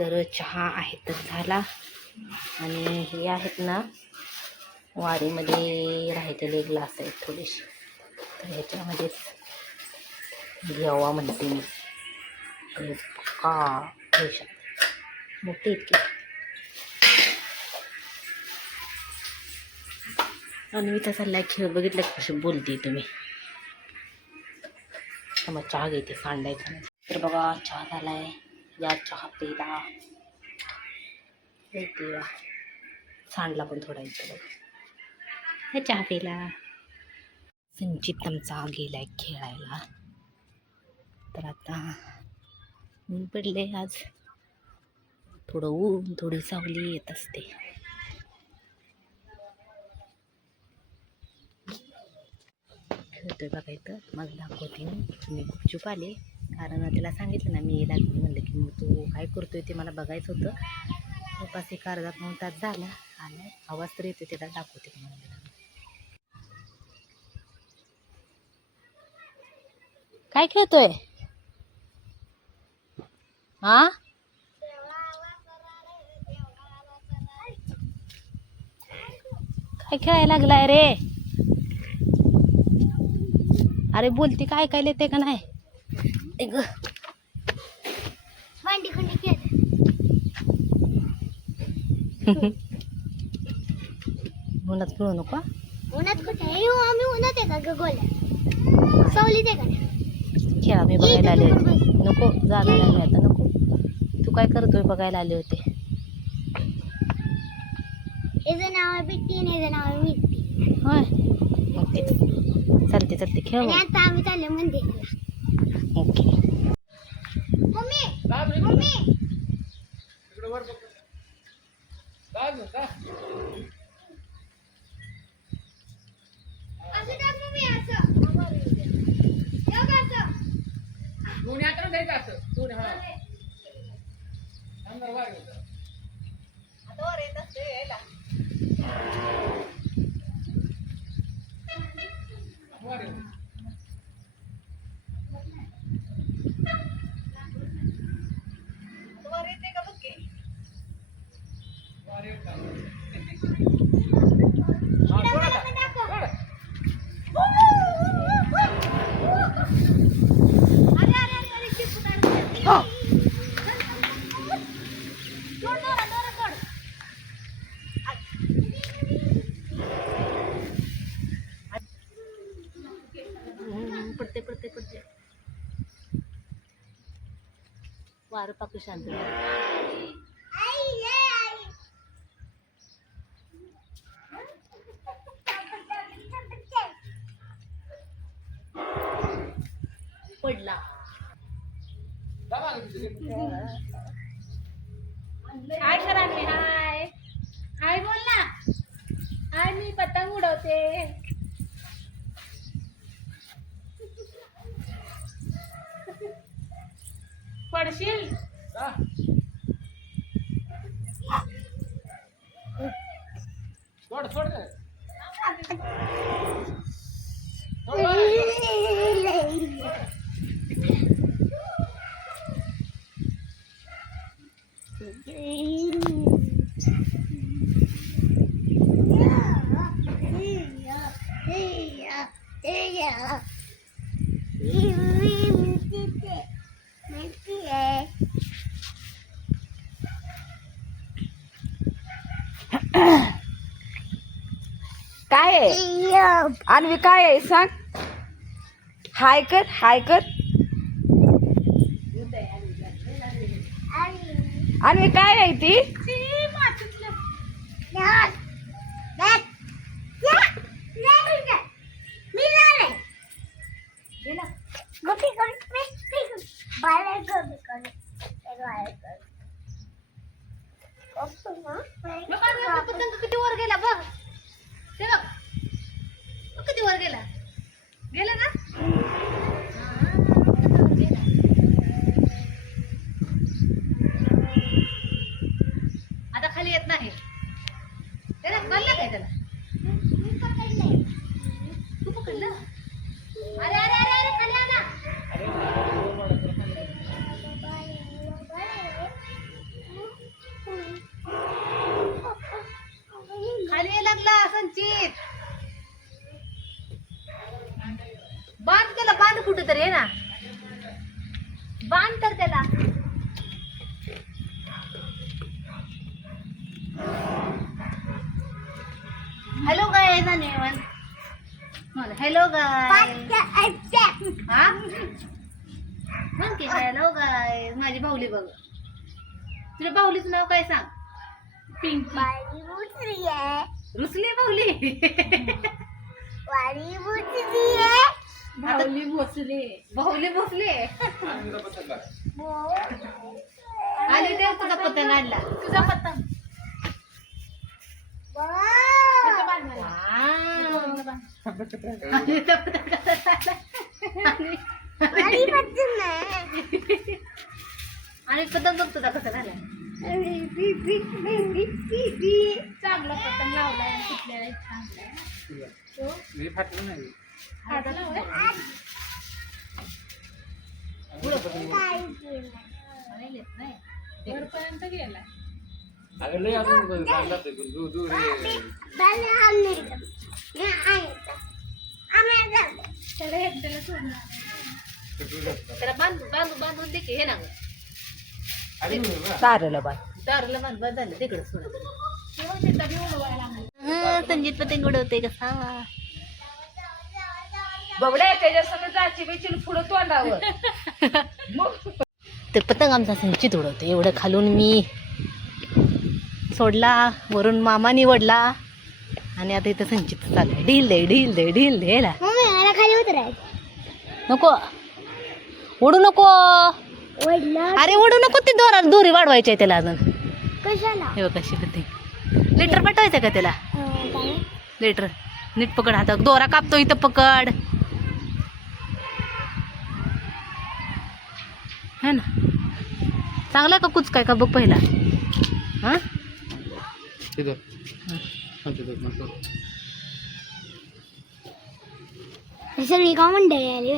तर चहा आहे तर झाला. आणि हे आहेत ना वारीमध्ये राहिलेले ग्लास आहेत थोडेसे, तर ह्याच्यामध्येच घ्यावा म्हणते मी. का मोठे इतके. आणि मी चाललाय खेळ. बघितलं कशी बोलते तुम्ही. मग चहा घेते सांडायचा नाही. तर बघा चहा झालाय. या चहा पिला सांडला पण थोडा इथं बघा. हे चहा पिला. संचित आमचा गेलाय खेळायला. तर आता ऊन पडले आज. थोडं ऊन थोडी सावली येत असते. खेळतोय बघा इथं. मग दाखवते मी गुपचूप आले, कारण त्याला सांगितलं ना मी लागली म्हणलं की मग तू काय करतोय ते मला बघायचं होतं. जवळपास एक अर्धा पाऊण तास झाला. आला आवाज तर येतो त्याला दाखवते मला. काय खेळतोय हा? काय खेळायला लागलाय रे? अरे बोलती काय काय येते का नाही? उन्हात खेळू नको. उन्हात कुठे आम्ही उन्हात आहे का ग गोल्या? सावलीत आहे का? खेळा मी बघायला आले होते. नको जागा नाही आता नको. तू काय करतोय बघायला आले होते. याचं नाव आहे बिट्टी आणि याचं नाव आहे मिट्टी. होय ओके चालते चालते खेळ. आणि आता आम्ही चालले मंदिराला. ओके मम्मी मम्मी असं टाक मम्मी असं. बघ असं. पुण्यात नाही असं. पुणे हा. अंदर वर येतो. आता वर येत असते यायला. वर येतो. वर येते का बघ की. वर येतो. पडते पडते पडते. वारं पाकू शांत. पडला. हाय करा मी. हाय हाय बोल ना. हाय मी पतंग उडवते. पडशील. सोड सोड. काय आहे अन्वी? काय आहे सांग. हाय कर हाय कर. अन्वी काय आहे ती? पतंग किती वर गेला बघ. ते बघ किती वर गेला. गेला ना. आता खाली येत नाही. त्याला पडलं काय त्याला? तू पकडलं? अरे अरे अरे अरे खाली आला. तर ये ना बांध तर त्याला. हॅलो गाय धन्यवाद. हॅलो गाय हा म्हण की हॅलो गाय. माझी बाहुली बघ. तुझ्या बाहुलीचं नाव काय सांग. पिंकी. रुसली बाहुली. बाहुली भोसले. बाहुली भोसले. आली देव तुझा पतंग आणला. तुझा पतंग आणि पतंग बघ तुझा कसा झाला. चांगला पतंग लावलाय. कुठल्या छान फाटलं नाही. वरपर्यंत गेला. अगं लय अजून चालला ते दूर दूर त्याला एकट्याला सोडणार. त्याला बांधून दे की हे ना तारला बाय दारूला बांध झालं तिकडं सोडा. संगीत पतंग उडवते कसा. बबड्या त्याच्या समोर जायची बेचील पुढं तोंडावर. ते पतंग आमचा संचित उडवते. एवढं खालून मी सोडला, वरून मामा निवडला आणि आता इथं संचित चालू आहे. ढील दे ढील दे ढील दे ना. खाली उतराय नको उडू नको. अरे उडू नको. ते दोरी वाढवायची आहे त्याला अजून. कशाला. हे बघ कशी पतंग. लिटर पाठवायचं का त्याला. लिटर नीट पकड. हातात दोरा कापतो इथं पकड. है ना. चांगला का कुच काय का बघ पहिला. हा सगळी का मंडळी आली.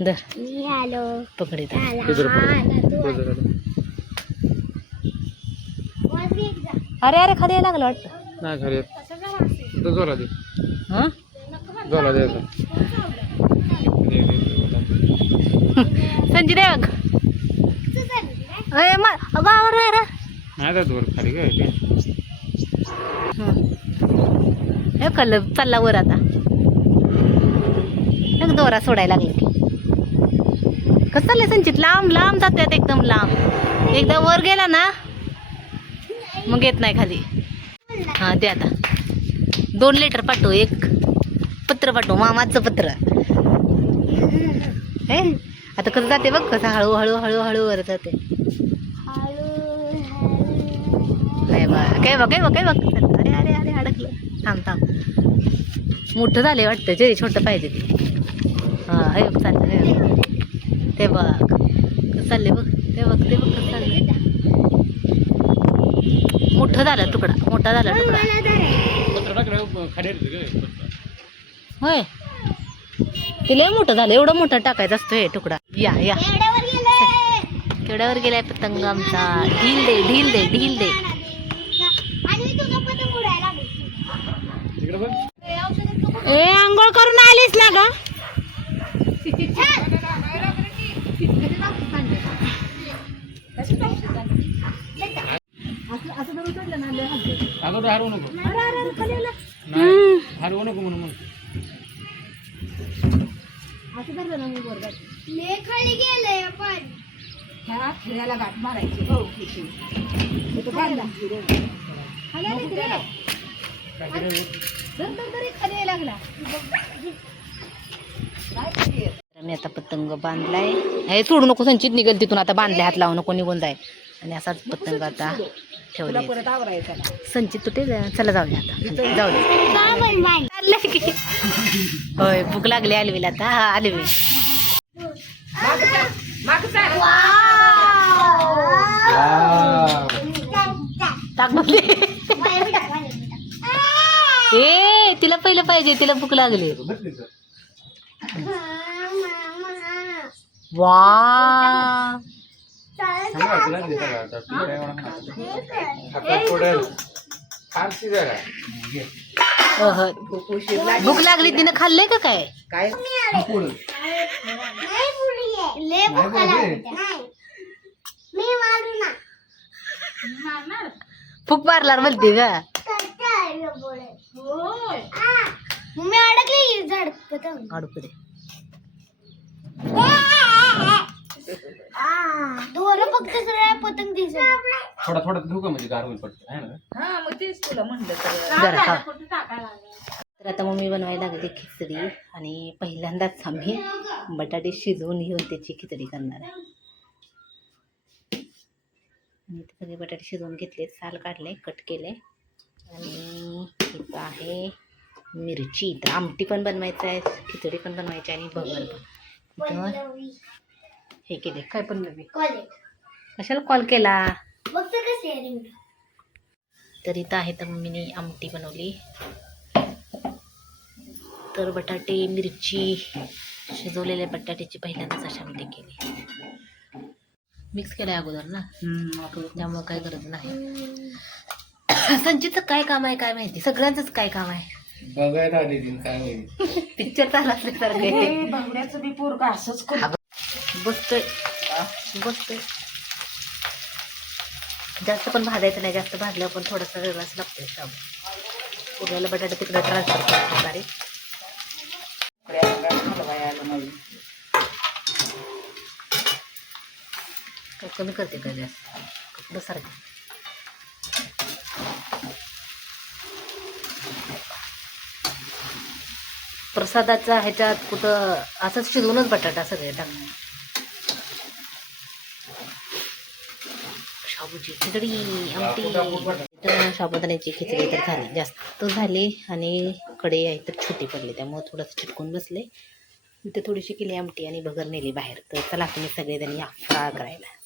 दर मी आलो. पकड इथं. अरे अरे खाली यायला लागलं वाटतं. नाही खाली जोला दे. हा जोला द्यायचा. संजी दे बघ. नाही दूर खाली काय हे कल चालला वर आता. एक दोरा सोडायला लागले की कसं चाललंय संचित. लांब लांब जातात एकदम लांब. एकदा वर गेला ना मग येत नाही खाली. हा दे आता. 2 लिटर पाठव. एक पत्र पाठव मामाचं पत्र. हे आता कसं जाते बघ. कसं हळू हळू हळू हळू वर जाते. काय बघ काय बघ काय बघ काय बघ. अरे अरे अरे अडकलं. थांब थांब. मोठं झाले वाटतं. जे छोटं पाहिजे ते. हा हे बघ चाललं. हे बघ. ते बघ कसं चालले बघ. ते बघ ते बघ कसं चाललं. मोठं झालं तुकडा. मोठा झाला तुकडा. होय ते लय मोठं झालं. एवढं मोठं टाकायचं असतं हे तुकडा. या या केवढ्यावर गेलाय पतंग आमचा. ढील दे ढील दे ढील दे. ए आंघोळ करून आलीस ना ग. अगोदर हरवू नको. हरवू नको म्हणून असं धरलं ना मी बरोबर. खाली गेलंय आपण. ह्या खेळायला गाठ मारायची. हो खाली लागला. मी आता पतंग बांधलाय. हे सोडू नको संचित. निघल तिथून आता. बांधले हात लावू नको निघून जाय. आणि असाच पतंग आता ठेवले. संचित तुटे. चला जाऊया आता. जाऊ दे. चाललंय की. होय भूक लागली अलवीला आता. हा अलवी टाक बघले. ए तिला पहिलं पाहिजे. तिला भूक लागली. वा भूक लागली. तिनं खाल्लंय का काय. ले भूका लागल्या. मी मारू ना. फुक मारणार म्हणते ग. मी अडकले झाड पतंग. अडकू दे. दोन फक्त सगळ्या पतंग दिसत. थोडा थोडा घेऊ का म्हणजे गार होईल पडतं आहे ना. हा मग तेच तुला म्हणलं जरा खा. तर तर आता मम्मी बनवायला लागली खिचडी आणि पहिल्यांदाच आम्ही बटाटे शिजवून घेऊन त्याची खिचडी करणार आहे. आणि ते सगळे बटाटे शिजवून घेतले, साल काढले, कट केले आणि इथं आहे मिरची. इथं आमटी पण बनवायचं आहे, खिचडी पण बनवायची आणि भगर पण. इथं हे केले काय पण नवी कशाला कॉल केला. तर इथं आहे तर मम्मीने आमटी बनवली. तर बटाटे मिरची शिजवलेल्या बटाट्याची पहिल्यांदाच अशी आमटी केली. मिक्स केलं आहे अगोदर ना, त्यामुळं काय गरज नाही. संचितचं काय काम आहे काय माहिती, सगळ्यांचंच काय काम आहे. बघायला आली ती काय माहिती. पिक्चर चालू असल्यासारखं आहे. बघण्याचं बी पोरग असंच करत. बसतोय बसतोय. जास्त पण भाजायचं नाही, जास्त भाजल्यावर पण थोडंसं वेगळाच लागतोय शाबू. उरलेला बटाटा तिकडे ट्रान्सफर करतो बारीक. काय कमी करते का जास्त कपडं सारखं. प्रसादाचा ह्याच्यात कुठं असंच शिजवूनच बटाटा सगळे टाकणार. शाबूची खिचडी आमटी. तर साबुदाण्याची खिचडी तर झाली, जास्त झाली आणि कढई आहे तर छोटी पडली त्यामुळे थोडंसं चिटकून बसले. इथे थोडीशी केली आमटी आणि भगर नेली बाहेर. तर चला तुम्ही सगळेजण या फराळ करायला.